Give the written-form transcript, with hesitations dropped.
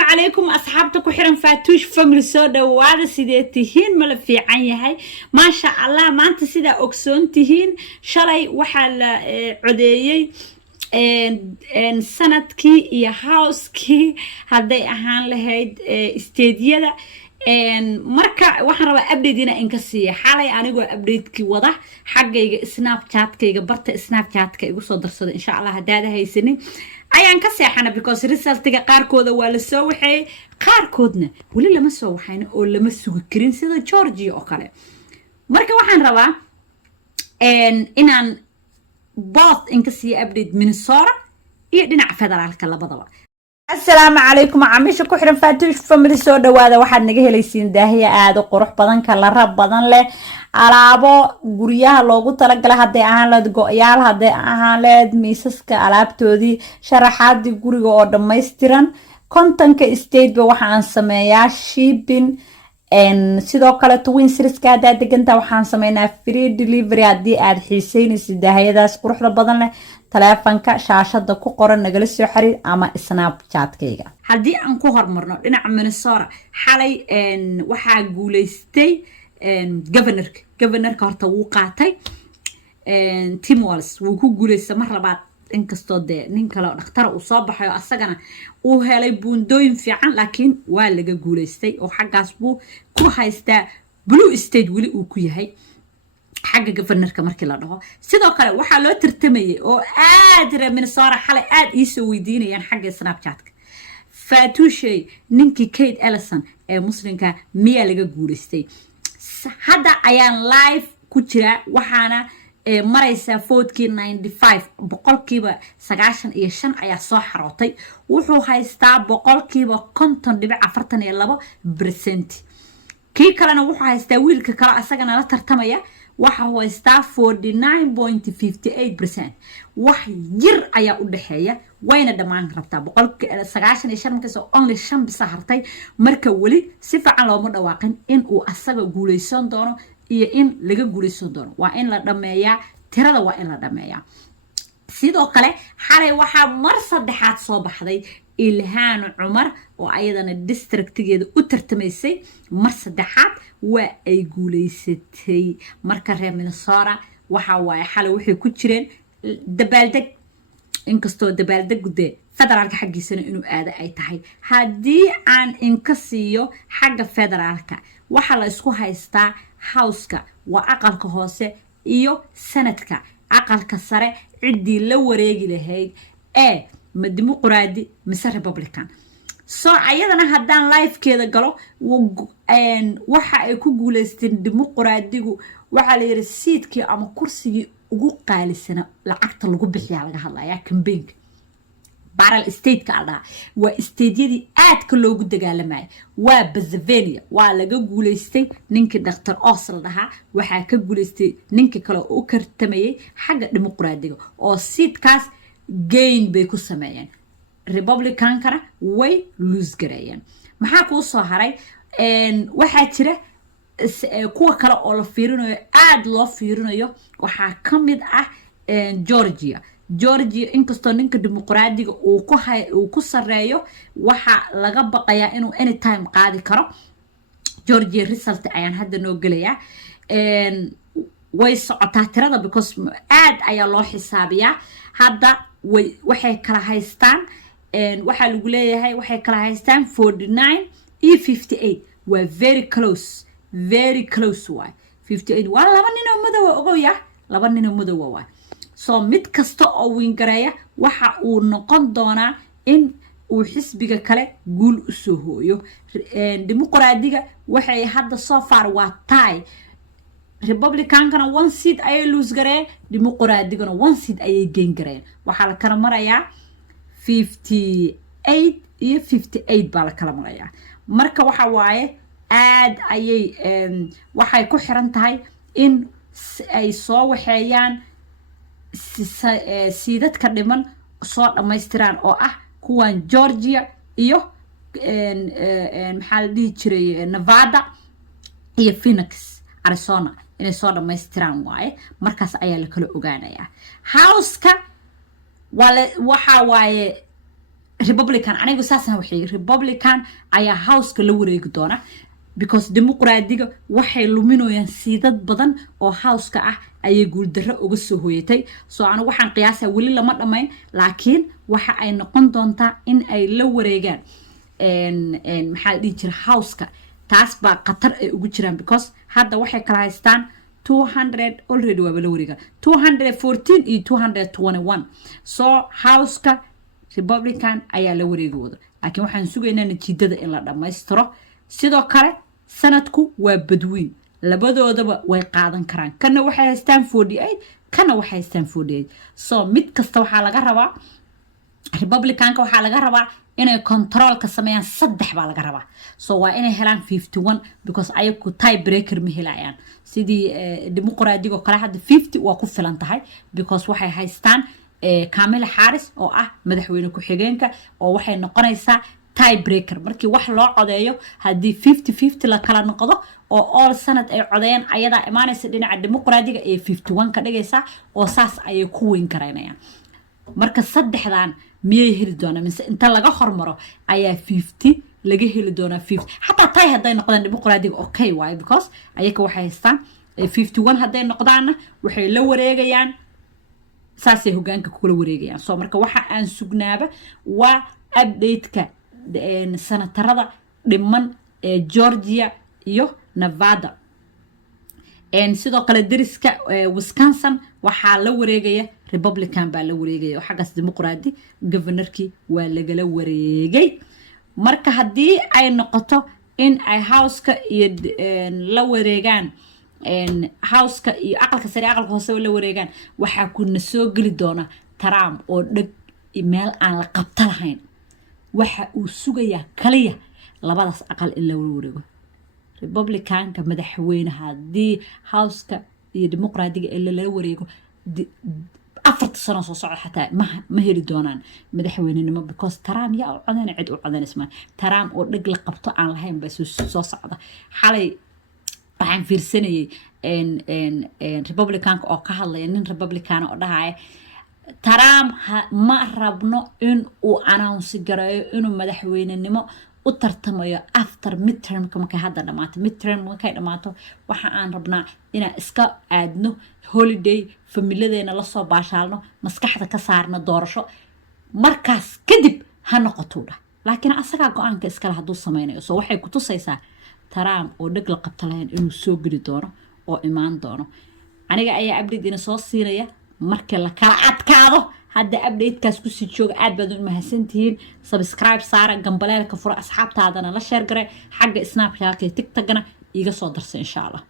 عليكم أصحابتك وحرم فاتوش فاميلي سودا وهذا سيدتهين ملفي عنيهاي ما شاء الله ما أنت سيدا أكسونتهين شلي وحال عديي ان sanadkii iyo housekii hadday ahaan lahayd isteediyada marka waxaan rabaa update ina inka siiya xalay anigoo update-kii wada xaggayga snapchat-kayga barta snapchat-ka igu soo darsada insha Allah hadaad haysanin ayaan ka seexana because result-ga qaarkooda waa la soo waxay qaarkoodna wali lama soo waxayna oo lama sugi karin sida Georgia oo kale marka waxaan rabaa inaan both إنك سي أبديت من الصورة يدنا عفدر على كلا بضوا السلام عليكم عميش كحرم فاتوش فمري سودا وهذا واحد نجيه ليسين داهية عاد وقروح بدن كلا رب بدن له على أبو جريها لوجو تلقى لها هدي أهلاد جويال هدي أهلاد ميسس كألعاب تودي شرحات دي جريو أردم مايسترن كونتن كاستيد بوحان سمايا شيبين ان sidoo kale twin series ka hada deganta waxaan sameynaa free delivery hadii aad xiiseynaysid daahiyadaas quruxda badan leh taleefanka shaashada ku qoran nagala soo xiriir ama snapchat-kayga hadii aan ku hormarno dhinaca Minnesota xalay waxa guuleystay governorka horta wuu qaatay Tim Walz wuu ku guuleystay mar labaad inkastoo nin kale oo dhakhtar uu soo baxay asagana uu helay buundooyin fiican laakiin waa laga guuleystay oo xaggaas buu ku haystaa blue state wali uu ku yahay xagga governorka markii la dhaho sidoo kale waxa loo tartamayay oo aad Minnesota xalay aad ii soo weydiinayaan xagga snapchat-ka Fatuushay ninkii Kate Ellison ee muslimka miya laga guuleystay hadda ayaan live ku jira waxaana maraysa foodkii 95 boqolkiiba 95 ayaa soo xarootay wuxuu haystaa boqolkiiba 50.42% kii kalena wuxuu haystaa wiilka kale asagana la tartamaya waxa uu haystaa 49.58% wax yar ayaa u dhaxeeya wayna dhamaan rabtaa boqolkiiba 95 markaasoo only 5 bisa hartay marka wali si fiican looma dhawaaqin in uu asaga guuleysan doono iyo in laga guuleysan doono waa in la dhameeyaa tirada waa in la dhameeyaa sidoo kale xalay waxa mar saddexaad soo baxday Ilhaan Umar oo ayadana districtigeeda u tartamaysay mar saddexaad waa ay guuleysatay marka reer Minnesota waxa waay xalay waxay ku jireen dabaaldeg inkastoo dabaaldegde federaalka xaqiisana inuu aada ay tahay hadii aan inka siiyo xagga federaalka waxa la isku haystaa house-ka waa aqalka hoose iyo sanadka aqalka sare cidii la wareegi lahayd ma dimuqraadi mise republican soo ayadana haddaan live-keeda galo waxa ay ku guuleysteen dimuqraadigu waxa la yiri seatkii ama kursigii ugu qaalisana lacagta lagu bixiyaa laga hadlayaa campaign Barrel State ka dhaa waa state-yadii aadka loogu dagaalamay waa Pennsylvania waa laga guuleystay ninkii Dr. Osel dhaha waxa ka guuleystay ninkii kale oo kartamayay xagga dimuqraadiga oo seatkaas gain bay ku sameeyeen Republican-kana way lose gareeyeen maxaa ku soo haray waxa jira kuwa kale oo la fiirinayo aad loo fiirinayo waxa kamid ah Georgia inkastoo ninka dimuqraadiga uu ku sareeyo waxa laga baqayaa inuu anytime qaadi karo Georgia result ayaan hadda noo gelayaa way socotaa tirada because aad ayaa loo xisaabiyaa hadda waxay kala haystaan waxa lagu leeyahay waxay kala haystaan 49 iyo 58 waa very close way 58 waa laba nin oo madow ogoya laba nin oo madow waa so mid kasta oo win gareeya waxa uu noqon doonaa in uu xisbiga kale guul u soo hooyo dimuqraadiga waxay hadda so far waa tie Republican-kana 1 seat ayay lose gareeyeen dimuqraadigana 1 seat ayay gain gareeyeen waxa la kala marayaa 58 iyo 58 baa la kala marayaa marka waxa waaye aad ayay waxay ku xiran tahay in ay soo waxeeyaan siidadka dhiman soo dhameystiraan oo ah kuwan Georgia iyo maxaa la dhihi jiray Nevada iyo Phoenix Arizona inay soo dhameystiraan waaye markaas ayaa la kala ogaanayaa house-ka waxa waaye Republican anigu saasna waxay Republican ayaa house-ka la wareegi doona because dimuqraadiga waxay luminayaan siidad badan oo house-ka ah ayay guuldarro uga soo hooyatay soo anigu waxaan qiyaasaa weli lama dhamayn laakiin waxa ay noqon doontaa in ay la wareegaan maxaa dhihi jira house-ka taas baa qatar ay ugu jiraan because hadda waxay kala haystaan 200 already waa la wareega 214 iyo 221 so house-ka Republican ayaa la wareegi wada laakiin waxaan sugaynaa natiijada in la dhameystiro sidoo kale sanadku waa badweyn labadoodaba way qaadan karaan kana waxay haystaan 48 kana waxay haystaan 48 so mid kasta waxa laga rabaa Republicanka waxa laga rabaa inay controlka sameeyaan saddex baa laga rabaa so waa inay helaan 51 because ayagu tie breaker ma helayaan sidii dimuqraadiga kale hadda 50 waa ku filan tahay because waxay haystaan Kamala Harris oo ah madaxweyne ku xigeenka oo waxay noqonaysaa tie breaker markii wax loo codeeyo hadii 50-50 la kala noqdo oo all sanad ay codeeyaan ayada imaanaysa dhinaca dimuqraadiga ee 51 ka dhigaysa oo saas ay ku weyn kareynayaan marka saddexdan miyay heli doonaan mise inta laga hormaro ayaa 50 laga heli doonaa 50 hatta tie haday noqdaan dimuqraadiga okay why because ayaga waxay haystaan 51 haday noqdaana waxay la wareegayaan saasay hogaanka kula wareegayaan soo marka waxa aan sugnaaba waa update-ka sanatarada dhiman ee Georgia iyo Nevada sidoo kale dariska Wisconsin waxaa la wareegaya Republican baa la wareegaya oo xaggaas dimuqraadi governorkii waa lagala wareegay marka hadii ay noqoto in ay house-ka iyo la wareegaan house-ka iyo aqalka sare aqalka hoose la wareegaan waxa ku soo gali doona Trump oo dhag email aan la qabta lahayn waxa uu sugayaa kaliya labadaas aqal in la wareego Republicanka madaxweynaha hadii house-ka iyo dimuqraadiga in la wareego 4 sano soo socda xataa ma heli doonaan madaxweynenimo because Trump yaa codeyn cid u codeynaysa Trump oo dhag la qabto aan lahayn baa soo socda xalay waxaan fiirsanayay Republicanka oo ka hadlaya nin Republican oo dhahay Trump ma rabno in uu announce gareeyo inuu madaxweynenimo u tartamayo after midterm markay hadda dhamaato midterm markay dhamaato waxa aan rabnaa inaan iska aadno holiday familiyadeena la soo baashaalno maskaxda ka saarno doorasho markaas kadib ha noqoto laakiin asaga go'aanka iska la haduu sameeyo soo waxay ku tusaysaa Trump oo dhag la qabta lahayn inuu soo geli doono oo imaan doono aniga ayaa update ina soo siinaya marka la kala adkaado hadda update-kaas ku sii jooga aad baad u mahadsantihiin subscribe saara gambaleelka fura asxaabtaadana la share garay xagga Snapchat iyo TikTok-na iga soo darso insha Allah